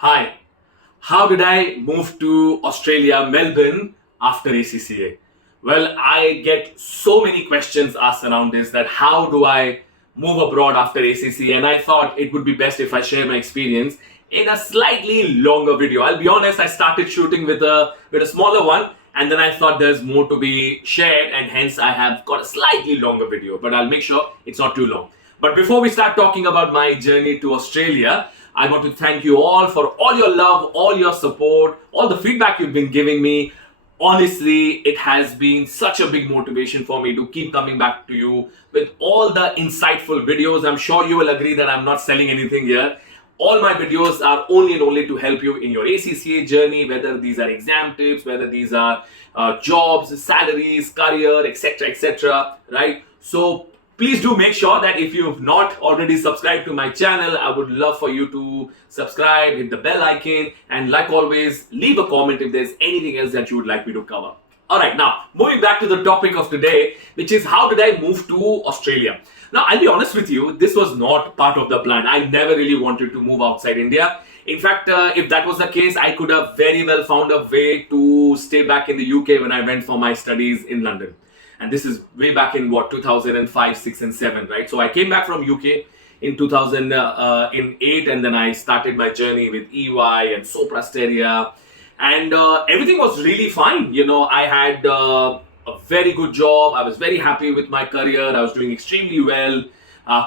Hi, how did I move to Australia, Melbourne after ACCA? Well, I get so many questions asked around this that how do I move abroad after ACCA? And I thought it would be best if I share my experience in a slightly longer video. I'll be honest, I started shooting with a smaller one, and then I thought there's more to be shared, and hence I have got a slightly longer video, but I'll make sure it's not too long. But before we start talking about my journey to Australia, I want to thank you all for all your love, all your support, all the feedback you've been giving me. Honestly, it has been such a big motivation for me to keep coming back to you with all the insightful videos. I'm sure you will agree that I'm not selling anything here. All my videos are only and only to help you in your ACCA journey, whether these are exam tips, whether these are jobs, salaries, career, etc., etc. Right? So please do make sure that if you've not already subscribed to my channel, I would love for you to subscribe, hit the bell icon, and like always, leave a comment if there's anything else that you would like me to cover. Alright, now moving back to the topic of today, which is how did I move to Australia? Now, I'll be honest with you, this was not part of the plan. I never really wanted to move outside India. In fact, if that was the case, I could have very well found a way to stay back in the UK when I went for my studies in London. And this is way back in what, 2005, 6 and 7, right? So I came back from UK in 2008, and then I started my journey with EY and Soprasteria, and everything was really fine. I had a very good job. I was very happy with my career. I was doing extremely well.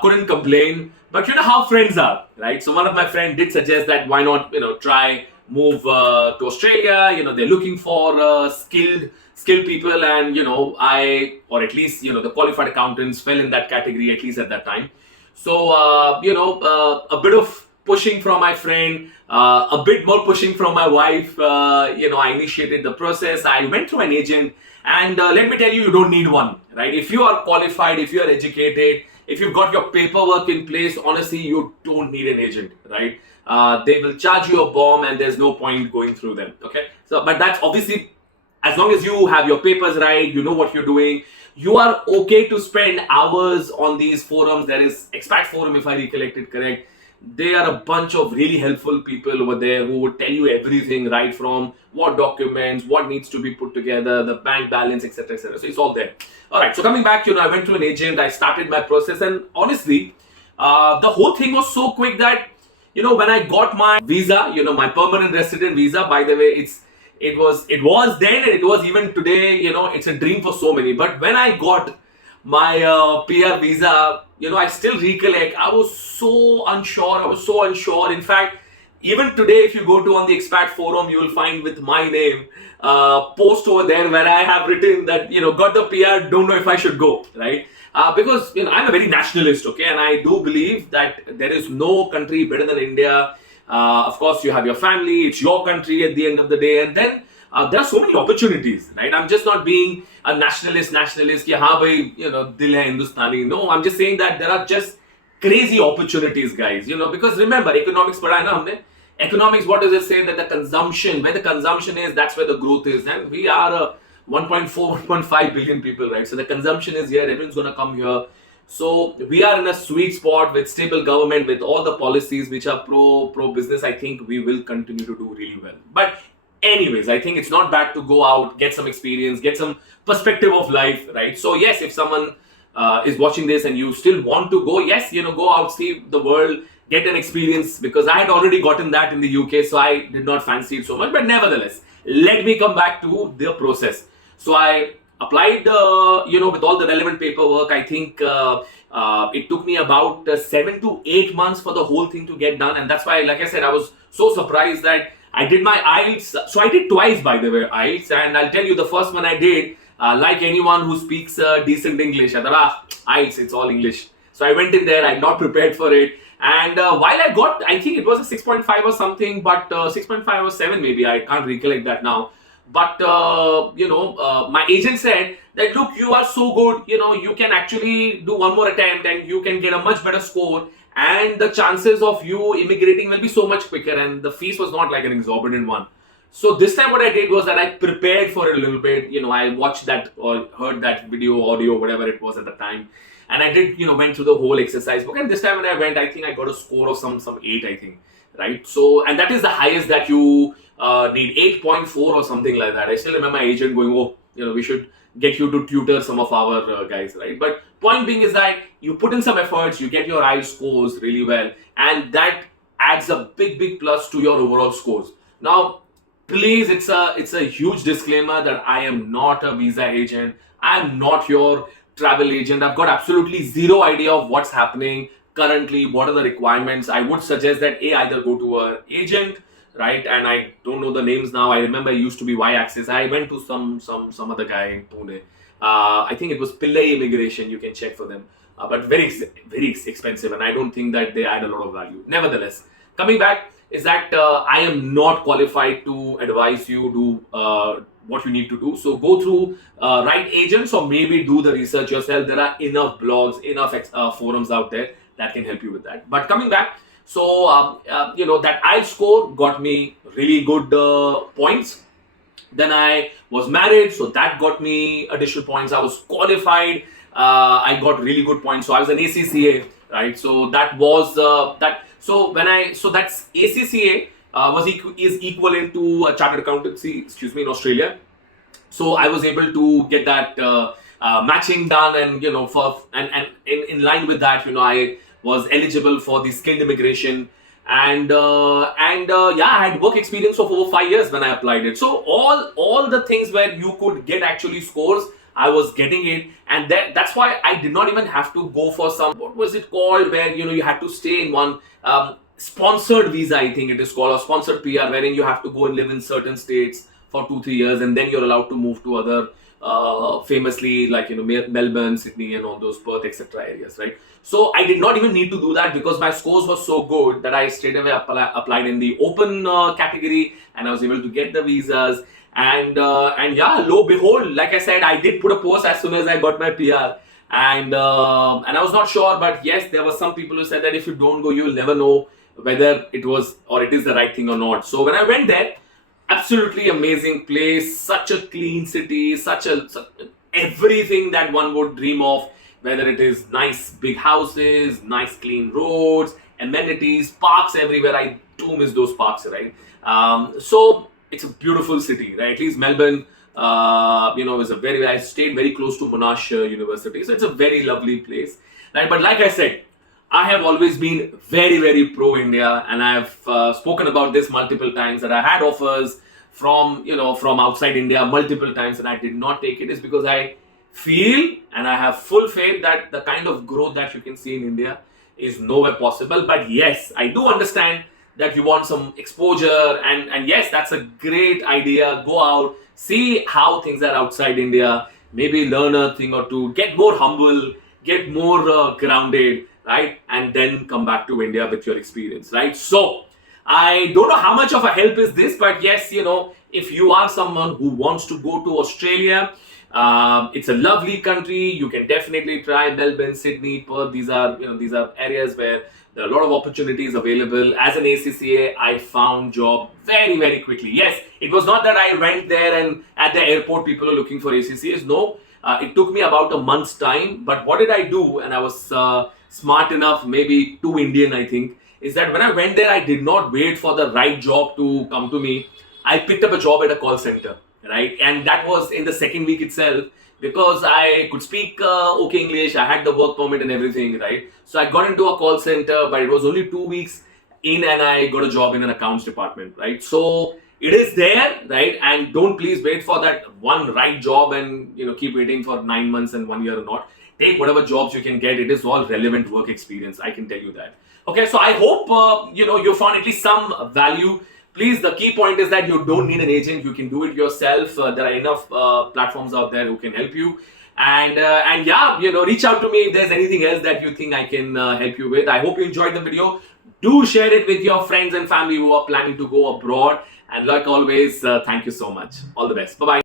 Couldn't complain. But you know how friends are, right? So one of my friends did suggest that why not, try move to Australia. They're looking for skilled people, and I, or at least the qualified accountants fell in that category, at least at that time. So a bit of pushing from my friend, a bit more pushing from my wife. I initiated the process. I went through an agent, and let me tell you, you don't need one, right? If you are qualified, if you are educated, if you've got your paperwork in place, honestly, you don't need an agent, right? They will charge you a bomb, and there's no point going through them. Okay, so but that's obviously, as long as you have your papers right, you know what you're doing, you are okay to spend hours on these forums. There is Expat Forum, if I recollect it correct. They are a bunch of really helpful people over there who would tell you everything, right from what documents, what needs to be put together, the bank balance, etc., etc. So it's all there. All right. So coming back, I went to an agent. I started my process, and honestly, the whole thing was so quick that when I got my visa, my permanent resident visa. By the way, it was then, and it was even today. It's a dream for so many. But when I got my PR visa, I still recollect, I was so unsure. In fact, even today, if you go to on the Expat Forum, you will find with my name post over there where I have written that got the PR, don't know if I should go, right? Because I'm a very nationalist, okay, and I do believe that there is no country better than India. Of course, you have your family, it's your country at the end of the day, and then there are so many opportunities, right? I'm just not being a nationalist ki haan bhai, dil hai Hindustani. No, I'm just saying that there are just crazy opportunities, guys. Because remember, economics padha hai na humne. Economics, what does it say? That the consumption, where the consumption is, that's where the growth is. And we are 1.4, 1.5 billion people, right? So the consumption is here, everyone's going to come here. So we are in a sweet spot with stable government, with all the policies which are pro business. I think we will continue to do really well. But anyways, I think it's not bad to go out, get some experience, get some perspective of life, right? So yes, if someone is watching this and you still want to go, yes, go out, see the world, get an experience, because I had already gotten that in the UK, so I did not fancy it so much. But nevertheless, let me come back to the process. So I applied, with all the relevant paperwork. I think it took me about 7 to 8 months for the whole thing to get done. And that's why, like I said, I was so surprised that I did my IELTS. So I did twice, by the way, IELTS. And I'll tell you, the first one I did, like anyone who speaks decent English, I thought, IELTS, it's all English. So I went in there, I'm not prepared for it. And while I got, I think it was a 6.5 or something, but 6.5 or 7 maybe, I can't recollect that now. But, my agent said that, look, you are so good, you can actually do one more attempt and you can get a much better score. And the chances of you immigrating will be so much quicker. And the fees was not like an exorbitant one. So this time what I did was that I prepared for it a little bit. I watched that or heard that video, audio, whatever it was at the time. And I did, went through the whole exercise book. And this time when I went, I think I got a score of some 8, I think. right? So, and that is the highest that you need, 8.4 or something like that. I still remember my agent going, oh, we should get you to tutor some of our guys, right? But point being is that you put in some efforts, you get your IELTS scores really well, and that adds a big plus to your overall scores. Now, please, it's a huge disclaimer that I am not a visa agent. I am not your travel agent. I've got absolutely zero idea of what's happening currently, what are the requirements. I would suggest that either go to an agent, right? And I don't know the names now. I remember it used to be Y-Axis. I went to some other guy in Pune. I think it was Pillai Immigration. You can check for them, but very expensive, and I don't think that they add a lot of value. Nevertheless, coming back is that I am not qualified to advise you do what you need to do. So go through right agents, or maybe do the research yourself. There are enough blogs, enough forums out there that can help you with that. But coming back, so that IELTS score got me really good points. Then I was married, so that got me additional points. I was qualified. I got really good points. So I was an ACCA, right? So that was that. So that's ACCA is equivalent to a chartered accountancy, in Australia. So I was able to get that matching done, and in line with that, I was eligible for the skilled immigration, and yeah, I had work experience of over 5 years when I applied it. So all the things where you could get actually scores, I was getting it, and that's why I did not even have to go for some, what was it called, where you had to stay in one sponsored visa, I think it is called, or sponsored PR, wherein you have to go and live in certain states for 2-3 years, and then you're allowed to move to other famously, like Melbourne, Sydney, and all those Perth, etc. areas, right? So I did not even need to do that, because my scores were so good that I straight away applied in the open category, and I was able to get the visas. And yeah, lo behold, like I said, I did put a post as soon as I got my PR, and I was not sure, but yes, there were some people who said that if you don't go, you'll never know whether it was or it is the right thing or not. So when I went there, absolutely amazing place, such a clean city, such everything that one would dream of, whether it is nice big houses, nice clean roads, amenities, parks everywhere. I do miss those parks, right? So it's a beautiful city, right? At least Melbourne, is a I stayed very close to Monash University, so it's a very lovely place, right? But like I said, I have always been very pro India, and I have spoken about this multiple times, that I had offers from outside India multiple times, and I did not take it. Is because I feel, and I have full faith, that the kind of growth that you can see in India is nowhere possible. But yes, I do understand that you want some exposure, and yes, that's a great idea. Go out, see how things are outside India, maybe learn a thing or two, get more humble, get more grounded, right? And then come back to India with your experience, right? So I don't know how much of a help is this, but yes, if you are someone who wants to go to Australia, it's a lovely country. You can definitely try Melbourne, Sydney, Perth. These are areas where there are a lot of opportunities available. As an ACCA, I found job very quickly. Yes, it was not that I went there and at the airport people are looking for ACCAs. No, it took me about a month's time. But what did I do? And I was smart enough, maybe too Indian, I think, is that when I went there, I did not wait for the right job to come to me. I picked up a job at a call center, right? And that was in the second week itself, because I could speak okay English, I had the work permit and everything, right? So I got into a call center, but it was only 2 weeks in, and I got a job in an accounts department, right? So it is there, right? And don't please wait for that one right job and keep waiting for 9 months and 1 year or not. Take whatever jobs you can get. It is all relevant work experience, I can tell you that. Okay, so I hope you found at least some value. Please, the key point is that you don't need an agent. You can do it yourself. There are enough platforms out there who can help you. And yeah, reach out to me if there's anything else that you think I can help you with. I hope you enjoyed the video. Do share it with your friends and family who are planning to go abroad. And like always, thank you so much. All the best. Bye-bye.